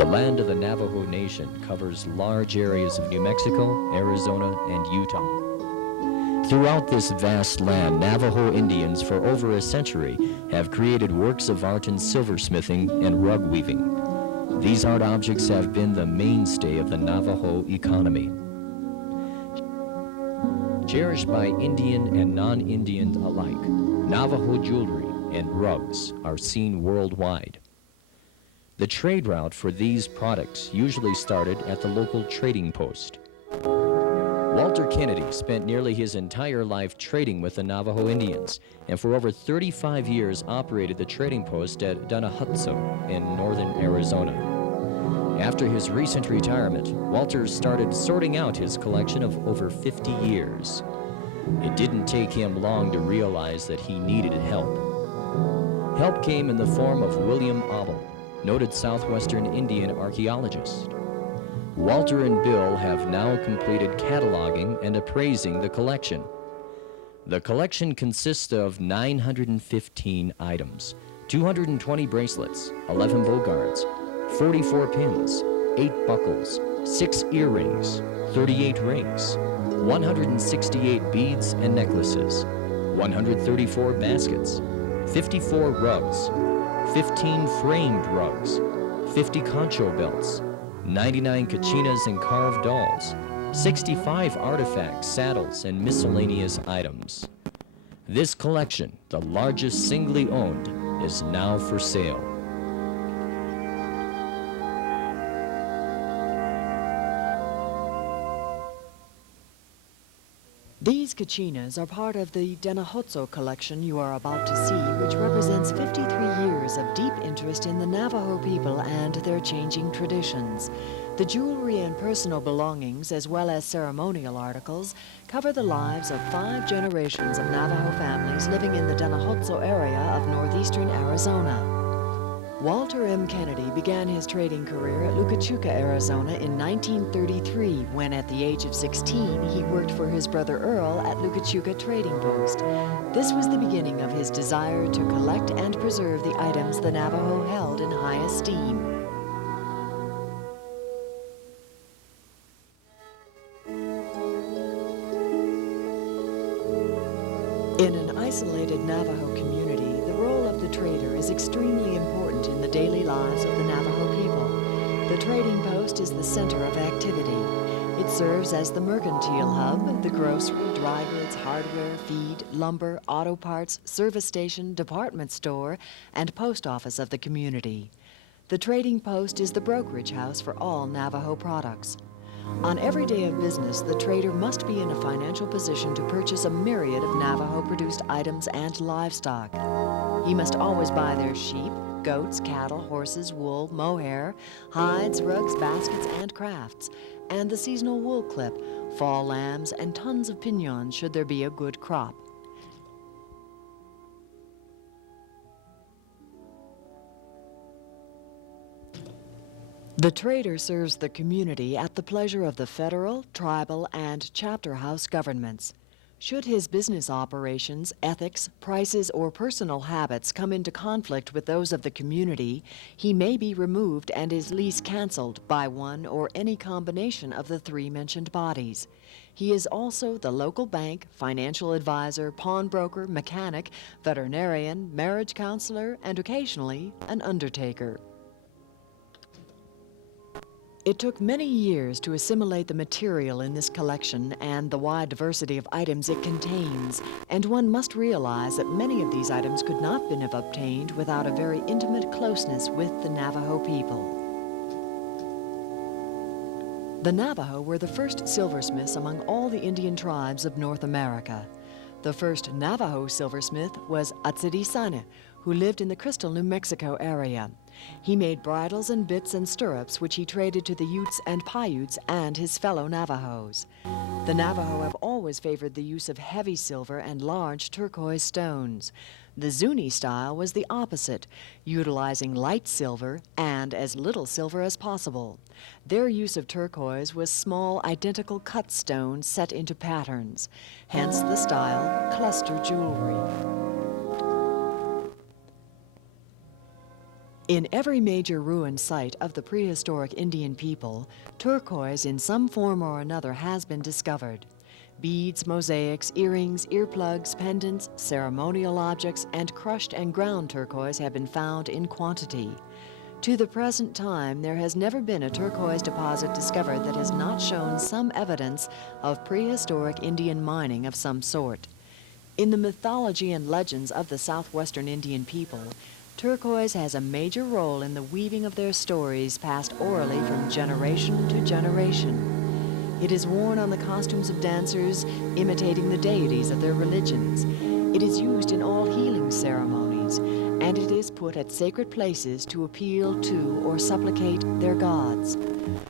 The land of the Navajo Nation covers large areas of New Mexico, Arizona, and Utah. Throughout this vast land, Navajo Indians for over a century have created works of art in silversmithing and rug weaving. These art objects have been the mainstay of the Navajo economy. Cherished by Indian and non-Indian alike, Navajo jewelry and rugs are seen worldwide. The trade route for these products usually started at the local trading post. Walter Kennedy spent nearly his entire life trading with the Navajo Indians, and for over 35 years operated the trading post at Dennehotso in northern Arizona. After his recent retirement, Walter started sorting out his collection of over 50 years. It didn't take him long to realize that he needed help. Help came in the form of William Abel, noted southwestern Indian archaeologist. Walter and Bill have now completed cataloging and appraising the collection. The collection consists of 915 items, 220 bracelets, 11 bow guards, 44 pins, 8 buckles, 6 earrings, 38 rings, 168 beads and necklaces, 134 baskets, 54 rugs, 15 framed rugs, 50 concho belts, 99 kachinas and carved dolls, 65 artifacts, saddles, and miscellaneous items. This collection, the largest singly owned, is now for sale. These kachinas are part of the Dennehotso collection you are about to see, which represents 53 years of deep interest in the Navajo people and their changing traditions. The jewelry and personal belongings, as well as ceremonial articles, cover the lives of 5 generations of Navajo families living in the Dennehotso area of northeastern Arizona. Walter M. Kennedy began his trading career at Lukachuka, Arizona in 1933, when at the age of 16 he worked for his brother Earl at Lukachuka Trading Post. This was the beginning of his desire to collect and preserve the items the Navajo held in high esteem. In an isolated Navajo community, the role of the trader is extremely important in the daily lives of the Navajo people. The trading post is the center of activity. It serves as the mercantile hub, the grocery, dry goods, hardware, feed, lumber, auto parts, service station, department store, and post office of the community. The trading post is the brokerage house for all Navajo products. On every day of business, the trader must be in a financial position to purchase a myriad of Navajo-produced items and livestock. He must always buy their sheep, goats, cattle, horses, wool, mohair, hides, rugs, baskets, and crafts, and the seasonal wool clip, fall lambs, and tons of piñons should there be a good crop. The trader serves the community at the pleasure of the federal, tribal, and chapter house governments. Should his business operations, ethics, prices, or personal habits come into conflict with those of the community, he may be removed and his lease canceled by one or any combination of the 3 mentioned bodies. He is also the local bank, financial advisor, pawnbroker, mechanic, veterinarian, marriage counselor, and occasionally an undertaker. It took many years to assimilate the material in this collection and the wide diversity of items it contains, and one must realize that many of these items could not have been obtained without a very intimate closeness with the Navajo people. The Navajo were the first silversmiths among all the Indian tribes of North America. The first Navajo silversmith was Atzidisane, who lived in the Crystal, New Mexico area. He made bridles and bits and stirrups, which he traded to the Utes and Paiutes and his fellow Navajos. The Navajo have always favored the use of heavy silver and large turquoise stones. The Zuni style was the opposite, utilizing light silver and as little silver as possible. Their use of turquoise was small, identical cut stones set into patterns, hence the style cluster jewelry. In every major ruined site of the prehistoric Indian people, turquoise in some form or another has been discovered. Beads, mosaics, earrings, earplugs, pendants, ceremonial objects, and crushed and ground turquoise have been found in quantity. To the present time, there has never been a turquoise deposit discovered that has not shown some evidence of prehistoric Indian mining of some sort. In the mythology and legends of the southwestern Indian people, turquoise has a major role in the weaving of their stories passed orally from generation to generation. It is worn on the costumes of dancers, imitating the deities of their religions. It is used in all healing ceremonies, and it is put at sacred places to appeal to or supplicate their gods.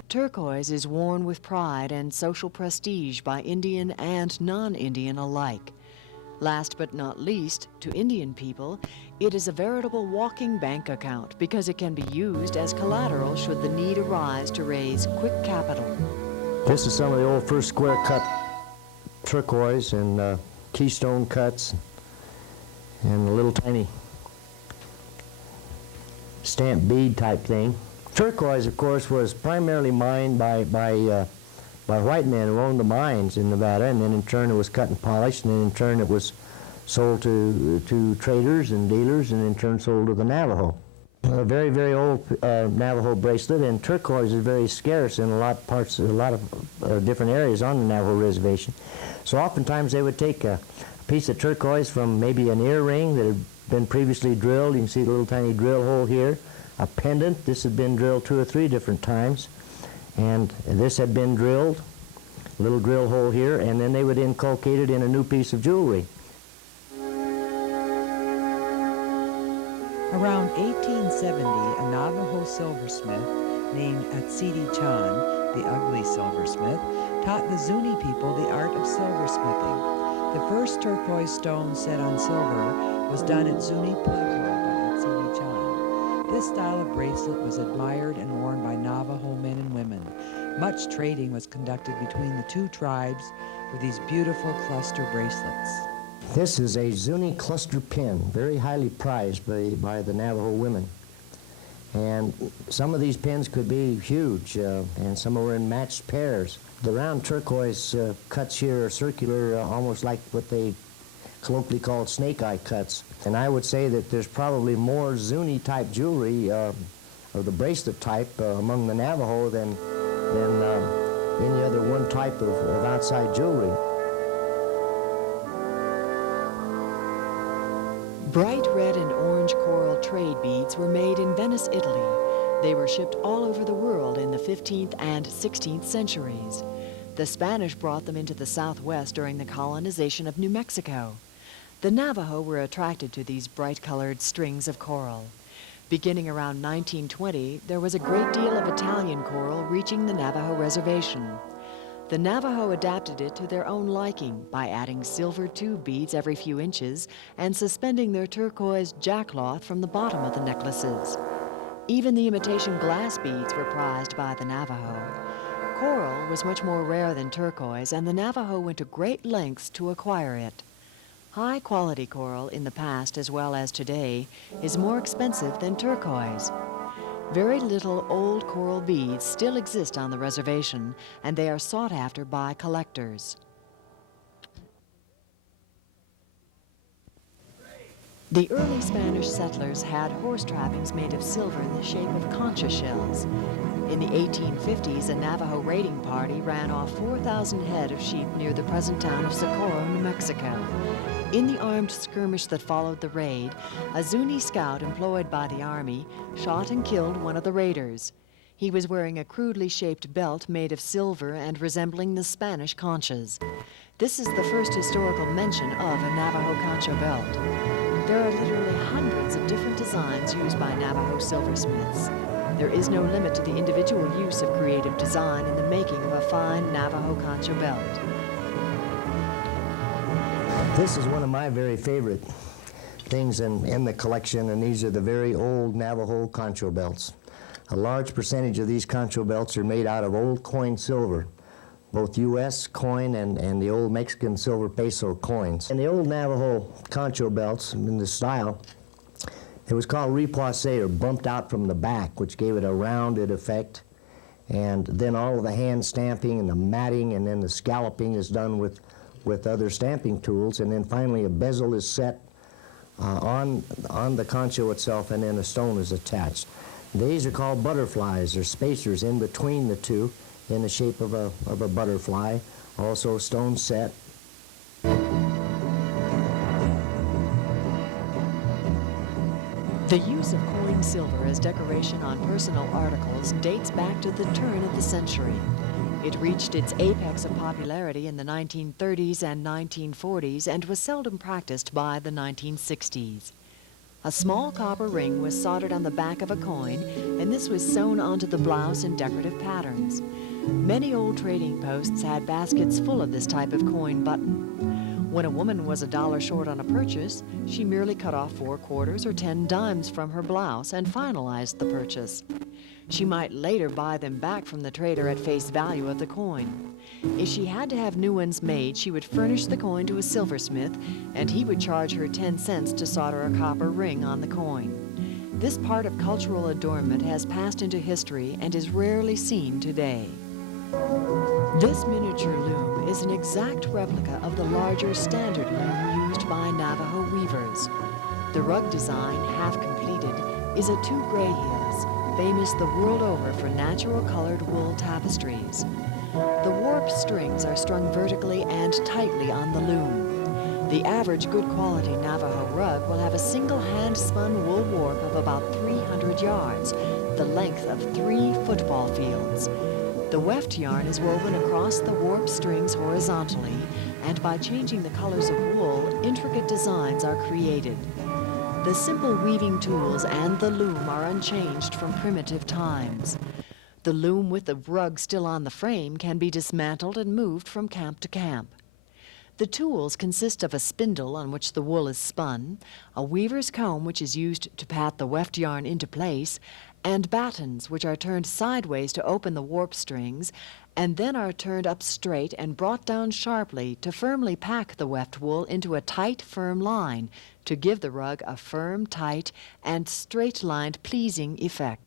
Turquoise is worn with pride and social prestige by Indian and non-Indian alike. Last but not least, to Indian people, it is a veritable walking bank account because it can be used as collateral should the need arise to raise quick capital. This is some of the old first square cut turquoise and keystone cuts and a little tiny stamped bead type thing. Turquoise, of course, was primarily mined by white men who owned the mines in Nevada, and then in turn it was cut and polished, and then in turn it was sold to traders and dealers, and in turn sold to the Navajo. A very, very old Navajo bracelet, and turquoise is very scarce in a lot of different areas on the Navajo reservation. So oftentimes they would take a piece of turquoise from maybe an earring that had been previously drilled. You can see the little tiny drill hole here. A pendant, this had been drilled 2 or 3 different times, and this had been drilled, a little drill hole here, and then they would inculcate it in a new piece of jewelry. Around 1870, a Navajo silversmith named Atsidi Chan, the ugly silversmith, taught the Zuni people the art of silversmithing. The first turquoise stone set on silver was done at Zuni Pueblo by Atsidi Chan. This style of bracelet was admired and worn by Navajo men and women. Much trading was conducted between the two tribes for these beautiful cluster bracelets. This is a Zuni cluster pin, very highly prized by the Navajo women. And some of these pins could be huge, and some were in matched pairs. The round turquoise cuts here are circular, almost like what they colloquially call snake eye cuts. And I would say that there's probably more Zuni type jewelry, of the bracelet type, among the Navajo than any other one type of outside jewelry. Bright red and orange coral trade beads were made in Venice, Italy. They were shipped all over the world in the 15th and 16th centuries. The Spanish brought them into the Southwest during the colonization of New Mexico. The Navajo were attracted to these bright-colored strings of coral. Beginning around 1920, there was a great deal of Italian coral reaching the Navajo reservation. The Navajo adapted it to their own liking by adding silver tube beads every few inches and suspending their turquoise jackcloth from the bottom of the necklaces. Even the imitation glass beads were prized by the Navajo. Coral was much more rare than turquoise, and the Navajo went to great lengths to acquire it. High-quality coral in the past as well as today is more expensive than turquoise. Very little old coral beads still exist on the reservation, and they are sought after by collectors. The early Spanish settlers had horse trappings made of silver in the shape of concha shells. In the 1850s, a Navajo raiding party ran off 4,000 head of sheep near the present town of Socorro, New Mexico. In the armed skirmish that followed the raid, a Zuni scout employed by the Army shot and killed one of the raiders. He was wearing a crudely shaped belt made of silver and resembling the Spanish conchas. This is the first historical mention of a Navajo concha belt. There are literally hundreds of different designs used by Navajo silversmiths. There is no limit to the individual use of creative design in the making of a fine Navajo concha belt. This is one of my very favorite things in the collection, and these are the very old Navajo concho belts. A large percentage of these concho belts are made out of old coin silver, both U.S. coin and the old Mexican silver peso coins. And the old Navajo concho belts in the style, It was called repoissé, or bumped out from the back, which gave it a rounded effect. And then all of the hand stamping and the matting and then the scalloping is done with other stamping tools. And then finally a bezel is set on the concho itself, and then a stone is attached. These are called butterflies. They're spacers in between the two in the shape of a butterfly. Also stone set. The use of coin silver as decoration on personal articles dates back to the turn of the century. It reached its apex of popularity in the 1930s and 1940s and was seldom practiced by the 1960s. A small copper ring was soldered on the back of a coin, and this was sewn onto the blouse in decorative patterns. Many old trading posts had baskets full of this type of coin button. When a woman was $1 short on a purchase, she merely cut off 4 quarters or 10 dimes from her blouse and finalized the purchase. She might later buy them back from the trader at face value of the coin. If she had to have new ones made, she would furnish the coin to a silversmith, and he would charge her 10 cents to solder a copper ring on the coin. This part of cultural adornment has passed into history and is rarely seen today. This miniature loom is an exact replica of the larger standard loom used by Navajo weavers. The rug design, half completed, is a 2 gray heels, famous the world over for natural colored wool tapestries. The warp strings are strung vertically and tightly on the loom. The average good quality Navajo rug will have a single hand-spun wool warp of about 300 yards, the length of 3 football fields. The weft yarn is woven across the warp strings horizontally, and by changing the colors of wool, intricate designs are created. The simple weaving tools and the loom are unchanged from primitive times. The loom with the rug still on the frame can be dismantled and moved from camp to camp. The tools consist of a spindle on which the wool is spun, a weaver's comb which is used to pat the weft yarn into place, and battens which are turned sideways to open the warp strings, and then are turned up straight and brought down sharply to firmly pack the weft wool into a tight, firm line to give the rug a firm, tight, and straight-lined, pleasing effect.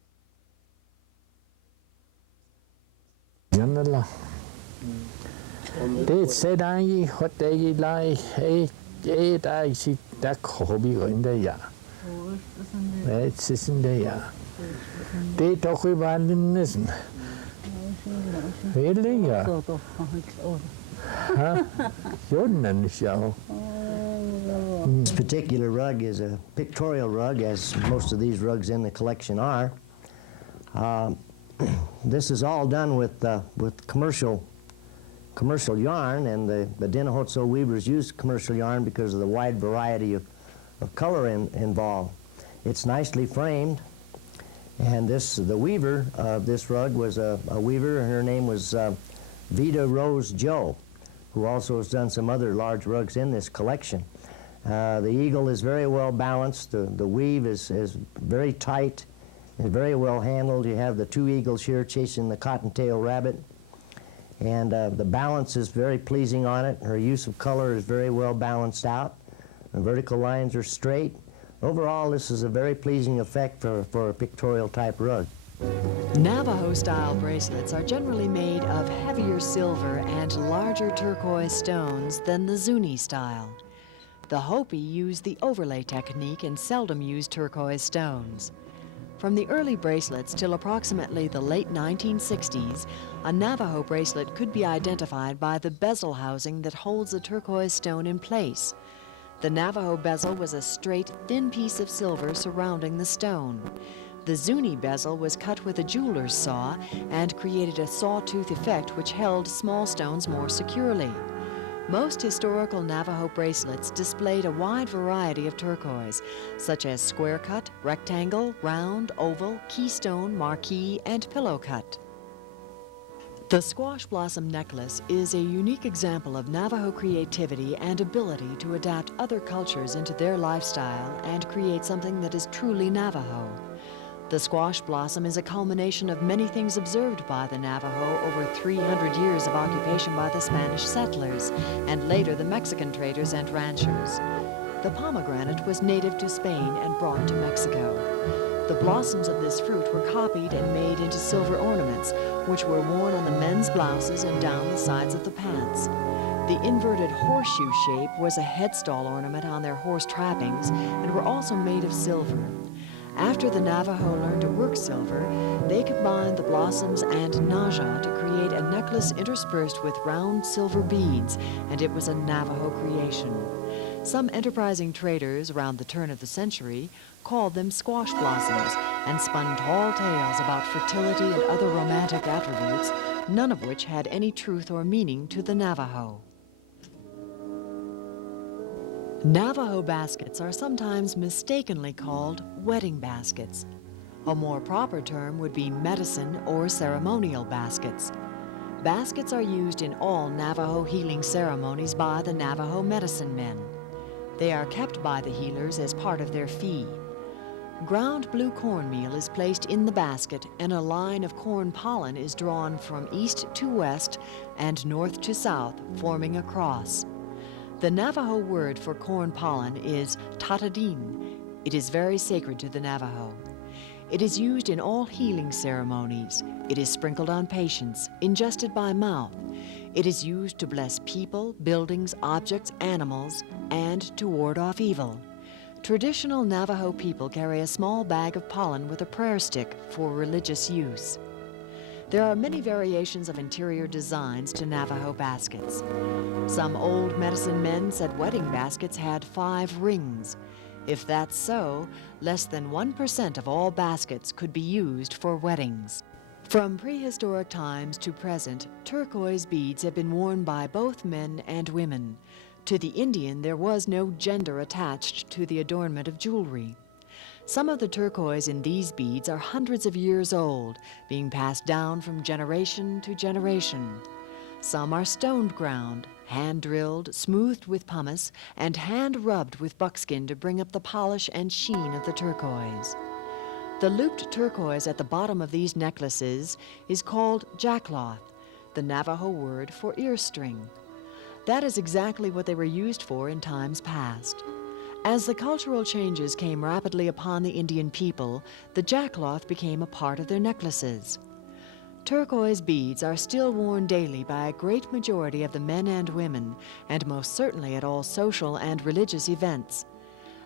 This particular rug is a pictorial rug, as most of these rugs in the collection are. This is all done with commercial yarn, and the Dennehotso weavers use commercial yarn because of the wide variety of color involved. It's nicely framed, and the weaver of this rug was a weaver, and her name was Vida Rose Joe, who also has done some other large rugs in this collection. The eagle is very well balanced. The weave is very tight and very well handled. You have the 2 eagles here chasing the cottontail rabbit, and the balance is very pleasing on it. Her use of color is very well balanced out. The vertical lines are straight. Overall, this is a very pleasing effect for a pictorial type rug. Navajo-style bracelets are generally made of heavier silver and larger turquoise stones than the Zuni style. The Hopi use the overlay technique and seldom use turquoise stones. From the early bracelets till approximately the late 1960s, a Navajo bracelet could be identified by the bezel housing that holds a turquoise stone in place. The Navajo bezel was a straight, thin piece of silver surrounding the stone. The Zuni bezel was cut with a jeweler's saw and created a sawtooth effect which held small stones more securely. Most historical Navajo bracelets displayed a wide variety of turquoise, such as square cut, rectangle, round, oval, keystone, marquee, and pillow cut. The squash blossom necklace is a unique example of Navajo creativity and ability to adapt other cultures into their lifestyle and create something that is truly Navajo. The squash blossom is a culmination of many things observed by the Navajo over 300 years of occupation by the Spanish settlers and later the Mexican traders and ranchers. The pomegranate was native to Spain and brought to Mexico. The blossoms of this fruit were copied and made into silver ornaments, which were worn on the men's blouses and down the sides of the pants. The inverted horseshoe shape was a headstall ornament on their horse trappings and were also made of silver. After the Navajo learned to work silver, they combined the blossoms and naja to create a necklace interspersed with round silver beads, and it was a Navajo creation. Some enterprising traders around the turn of the century called them squash blossoms and spun tall tales about fertility and other romantic attributes, none of which had any truth or meaning to the Navajo. Navajo baskets are sometimes mistakenly called wedding baskets. A more proper term would be medicine or ceremonial baskets. Baskets are used in all Navajo healing ceremonies by the Navajo medicine men. They are kept by the healers as part of their fee. Ground blue cornmeal is placed in the basket, and a line of corn pollen is drawn from east to west and north to south, forming a cross. The Navajo word for corn pollen is tatadin. It is very sacred to the Navajo. It is used in all healing ceremonies. It is sprinkled on patients, ingested by mouth. It is used to bless people, buildings, objects, animals, and to ward off evil. Traditional Navajo people carry a small bag of pollen with a prayer stick for religious use. There are many variations of interior designs to Navajo baskets. Some old medicine men said wedding baskets had 5 rings. If that's so, less than 1% of all baskets could be used for weddings. From prehistoric times to present, turquoise beads have been worn by both men and women. To the Indian, there was no gender attached to the adornment of jewelry. Some of the turquoise in these beads are hundreds of years old, being passed down from generation to generation. Some are stoned ground, hand-drilled, smoothed with pumice, and hand-rubbed with buckskin to bring up the polish and sheen of the turquoise. The looped turquoise at the bottom of these necklaces is called jackcloth, the Navajo word for ear string. That is exactly what they were used for in times past. As the cultural changes came rapidly upon the Indian people, the jackcloth became a part of their necklaces. Turquoise beads are still worn daily by a great majority of the men and women, and most certainly at all social and religious events.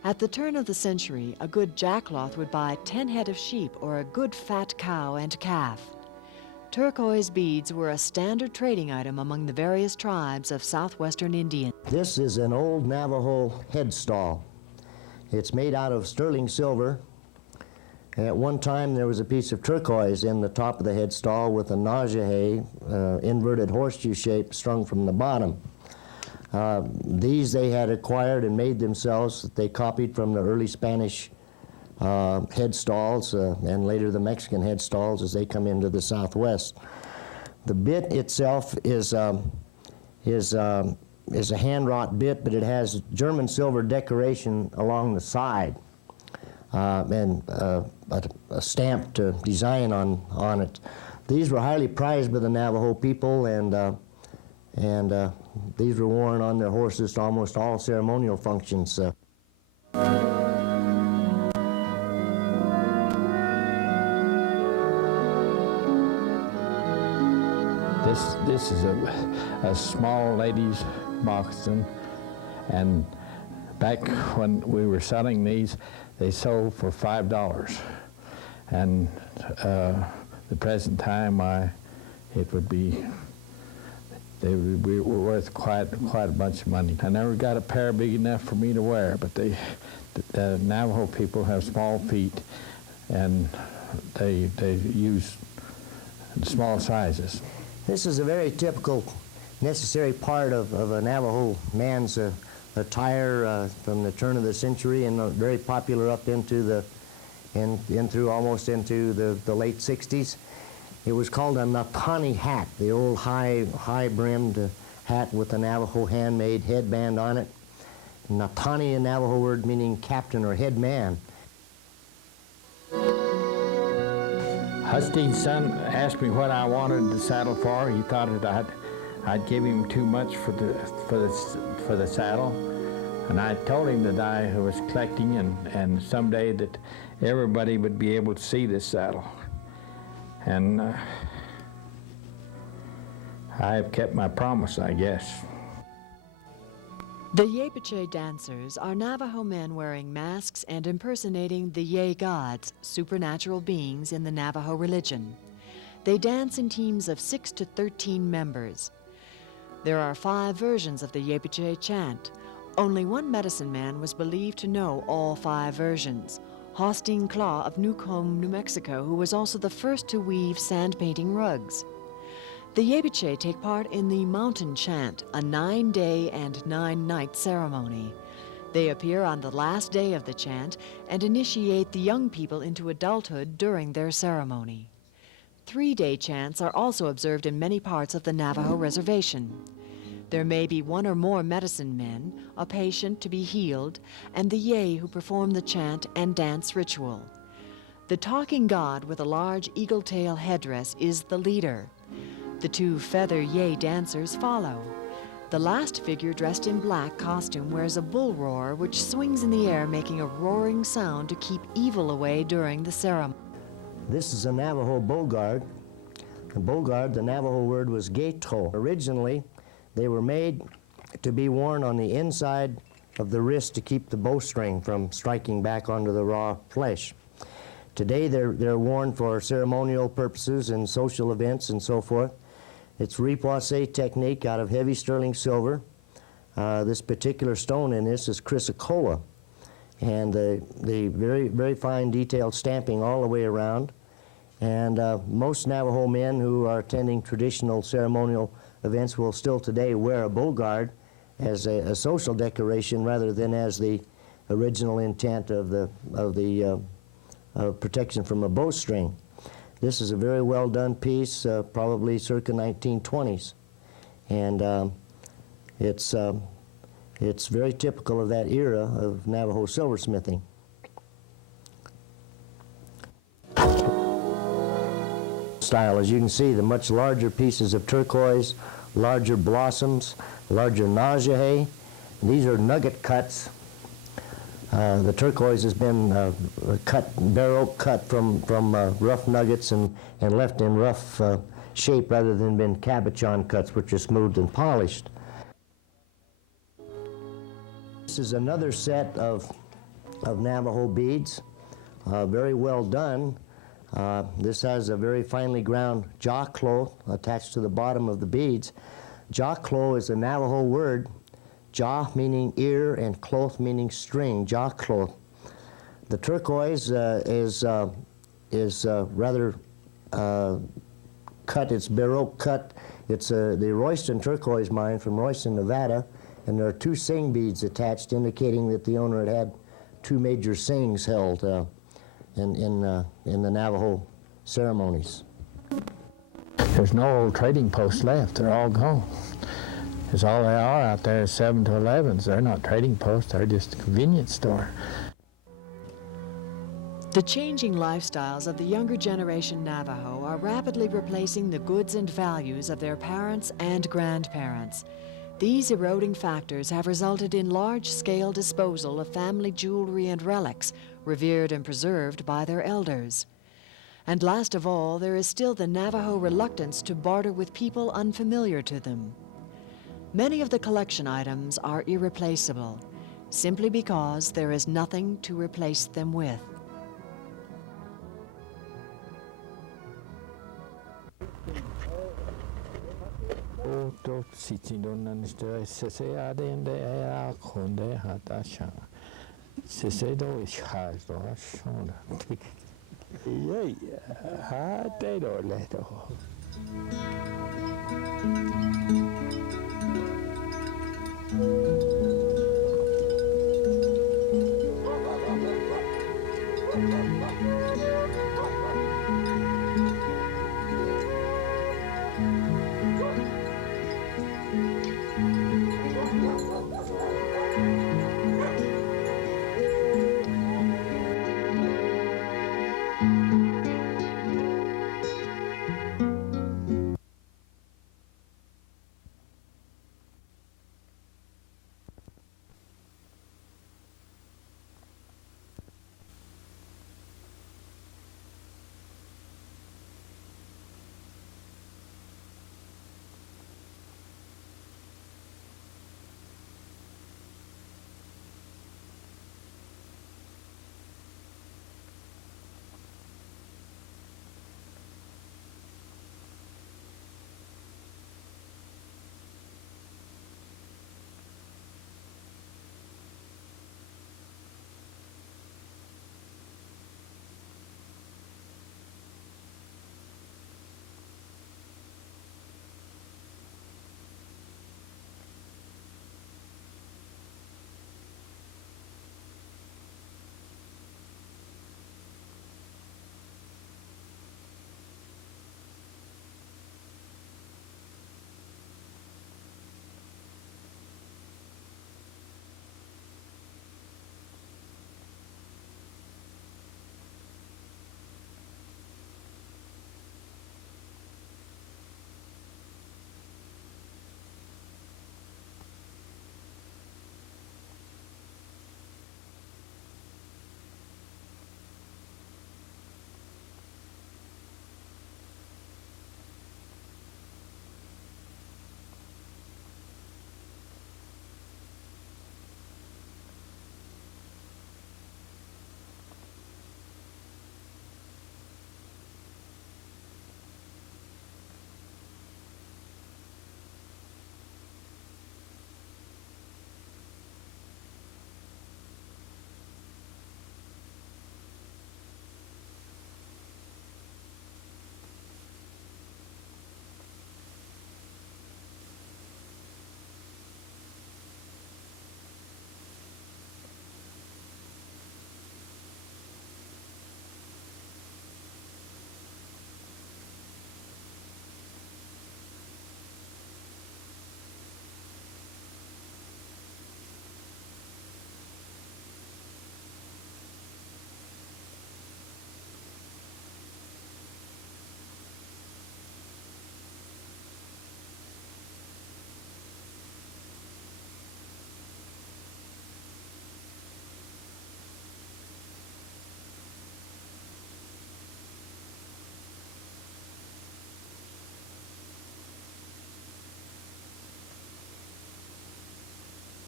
At the turn of the century, a good jackcloth would buy 10 head of sheep or a good fat cow and calf. Turquoise beads were a standard trading item among the various tribes of southwestern India. This is an old Navajo headstall. It's made out of sterling silver. At one time there was a piece of turquoise in the top of the headstall with a naja inverted horseshoe shape strung from the bottom. These they had acquired and made themselves. They copied from the early Spanish headstalls and later the Mexican headstalls as they come into the Southwest. The bit itself is a hand-wrought bit, but it has German silver decoration along the side and a stamped design on it. These were highly prized by the Navajo people, and these were worn on their horses to almost all ceremonial functions. This is a small lady's moccasin, and back when we were selling these, they sold for $5, and the present time it would be they would be worth quite a bunch of money. I never got a pair big enough for me to wear, but the Navajo people have small feet, and they use small sizes. This is a very typical, necessary part of a Navajo man's attire from the turn of the century, and very popular up into almost into the late 60s. It was called a Natani hat, the old high-brimmed hat with a Navajo handmade headband on it. Natani, a Navajo word meaning captain or head man. Hustine's son asked me what I wanted the saddle for. He thought that I'd give him too much for the saddle. And I told him that I was collecting and someday that everybody would be able to see this saddle. And I have kept my promise, I guess. The Yepache dancers are Navajo men wearing masks and impersonating the Ye gods, supernatural beings in the Navajo religion. They dance in teams of 6 to 13 members. There are 5 versions of the Yepache chant. Only one medicine man was believed to know all 5 versions, Hosteen Claw of Newcomb, New Mexico, who was also the first to weave sand painting rugs. The Yepache take part in the Mountain Chant, a 9-day and 9-night ceremony. They appear on the last day of the chant and initiate the young people into adulthood during their ceremony. 3-day chants are also observed in many parts of the Navajo reservation. There may be 1 or more medicine men, a patient to be healed, and the Ye who perform the chant and dance ritual. The talking god with a large eagle tail headdress is the leader. The 2 feather Ye dancers follow. The last figure dressed in black costume wears a bull roar which swings in the air, making a roaring sound to keep evil away during the ceremony. This is a Navajo bull guard. The bull guard, the Navajo word was gato. Originally, they were made to be worn on the inside of the wrist to keep the bowstring from striking back onto the raw flesh. Today, they're worn for ceremonial purposes and social events and so forth. It's repoisse technique out of heavy sterling silver. This particular stone in this is chrysocolla, and the very, very fine detailed stamping all the way around. And most Navajo men who are attending traditional ceremonial events will still today wear a bull guard as a social decoration rather than as the original intent of the protection from a bowstring. This is a very well done piece, probably circa 1920s, and it's very typical of that era of Navajo silversmithing. Style, as you can see, the much larger pieces of turquoise, larger blossoms, larger nagehe. These are nugget cuts. The turquoise has been cut, bare oak cut from rough nuggets and left in rough shape rather than been cabochon cuts, which are smoothed and polished. This is another set of Navajo beads, very well done. This has a very finely ground jaw cloth attached to the bottom of the beads. Jaw cloth is a Navajo word. Jaw meaning ear and cloth meaning string, jaw cloth. The turquoise is rather cut, it's baroque cut. It's the Royston turquoise mine from Royston, Nevada, and there are 2 sing beads attached indicating that the owner had 2 major sings held in the Navajo ceremonies. There's no old trading posts left, they're all gone. Because all they are out there is 7 to 11s. They're not trading posts, they're just a convenience store. The changing lifestyles of the younger generation Navajo are rapidly replacing the goods and values of their parents and grandparents. These eroding factors have resulted in large-scale disposal of family jewelry and relics, revered and preserved by their elders. And last of all, there is still the Navajo reluctance to barter with people unfamiliar to them. Many of the collection items are irreplaceable, simply because there is nothing to replace them with.